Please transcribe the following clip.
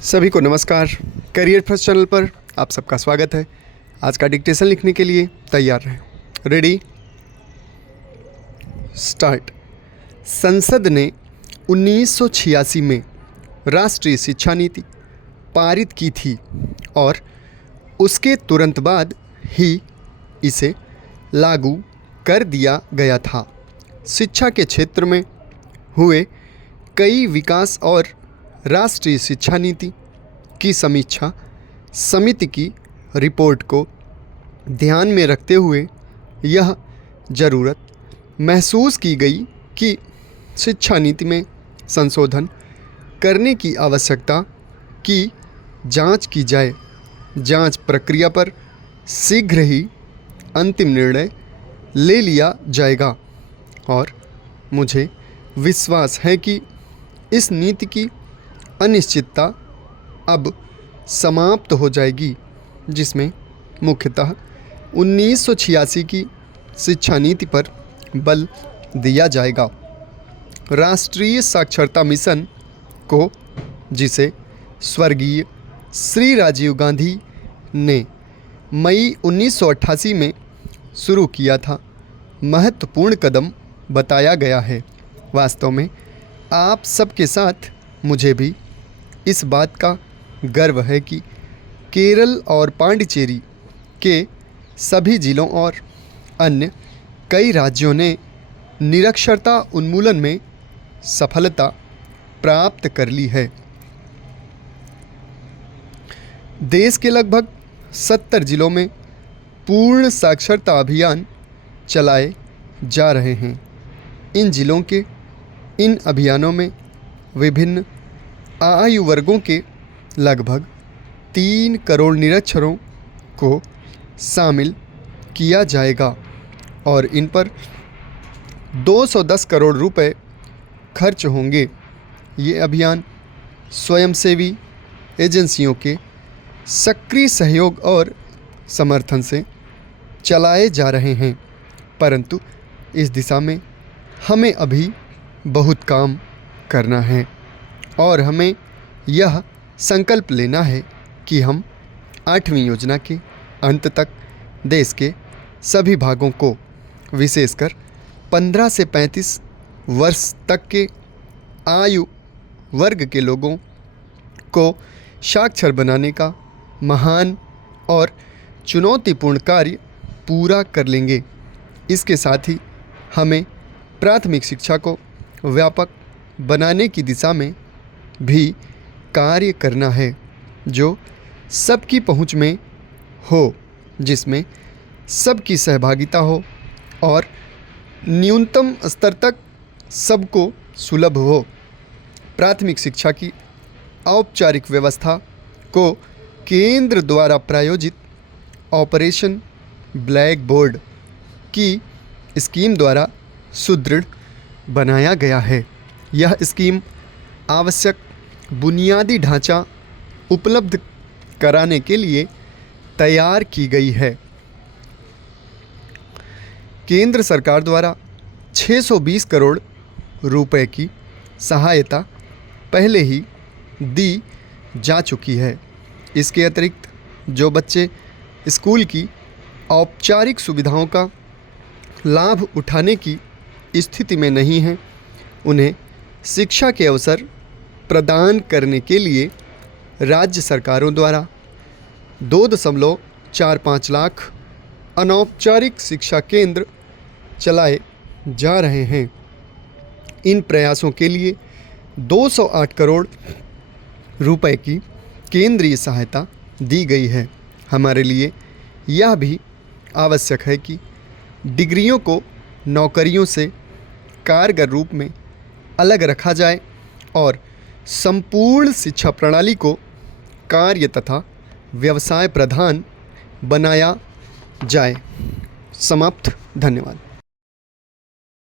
सभी को नमस्कार। करियर फर्स्ट चैनल पर आप सबका स्वागत है। आज का डिक्टेशन लिखने के लिए तैयार रहें। Ready start. संसद ने 1986 में राष्ट्रीय शिक्षा नीति पारित की थी और उसके तुरंत बाद ही इसे लागू कर दिया गया था। शिक्षा के क्षेत्र में हुए कई विकास और राष्ट्रीय शिक्षा नीति की समीक्षा समिति की रिपोर्ट को ध्यान में रखते हुए यह ज़रूरत महसूस की गई कि शिक्षा नीति में संशोधन करने की आवश्यकता की जांच की जाए। जांच प्रक्रिया पर शीघ्र ही अंतिम निर्णय ले लिया जाएगा और मुझे विश्वास है कि इस नीति की अनिश्चितता अब समाप्त हो जाएगी, जिसमें मुख्यतः 1986 की शिक्षा नीति पर बल दिया जाएगा। राष्ट्रीय साक्षरता मिशन को, जिसे स्वर्गीय श्री राजीव गांधी ने मई 1988 में शुरू किया था, महत्वपूर्ण कदम बताया गया है। वास्तव में आप सबके साथ मुझे भी इस बात का गर्व है कि केरल और पांडिचेरी के सभी जिलों और अन्य कई राज्यों ने निरक्षरता उन्मूलन में सफलता प्राप्त कर ली है। देश के लगभग 70 जिलों में पूर्ण साक्षरता अभियान चलाए जा रहे हैं। इन जिलों के इन अभियानों में विभिन्न आयु वर्गों के लगभग 3 करोड़ निरक्षरों को शामिल किया जाएगा और इन पर 210 करोड़ रुपए खर्च होंगे। ये अभियान स्वयंसेवी एजेंसियों के सक्रिय सहयोग और समर्थन से चलाए जा रहे हैं, परंतु इस दिशा में हमें अभी बहुत काम करना है और हमें यह संकल्प लेना है कि हम 8वीं योजना के अंत तक देश के सभी भागों को, विशेषकर 15 से 35 वर्ष तक के आयु वर्ग के लोगों को साक्षर बनाने का महान और चुनौतीपूर्ण कार्य पूरा कर लेंगे। इसके साथ ही हमें प्राथमिक शिक्षा को व्यापक बनाने की दिशा में भी कार्य करना है, जो सबकी पहुंच में हो, जिसमें सबकी सहभागिता हो और न्यूनतम स्तर तक सबको सुलभ हो। प्राथमिक शिक्षा की औपचारिक व्यवस्था को केंद्र द्वारा प्रायोजित ऑपरेशन ब्लैक बोर्ड की स्कीम द्वारा सुदृढ़ बनाया गया है। यह स्कीम आवश्यक बुनियादी ढांचा उपलब्ध कराने के लिए तैयार की गई है। केंद्र सरकार द्वारा 620 करोड़ रुपए की सहायता पहले ही दी जा चुकी है। इसके अतिरिक्त जो बच्चे स्कूल की औपचारिक सुविधाओं का लाभ उठाने की स्थिति में नहीं हैं, उन्हें शिक्षा के अवसर प्रदान करने के लिए राज्य सरकारों द्वारा 2.45 लाख अनौपचारिक शिक्षा केंद्र चलाए जा रहे हैं। इन प्रयासों के लिए 208 करोड़ रुपए की केंद्रीय सहायता दी गई है। हमारे लिए यह भी आवश्यक है कि डिग्रियों को नौकरियों से कारगर रूप में अलग रखा जाए और संपूर्ण शिक्षा प्रणाली को कार्य तथा व्यवसाय प्रधान बनाया जाए। समाप्त। धन्यवाद।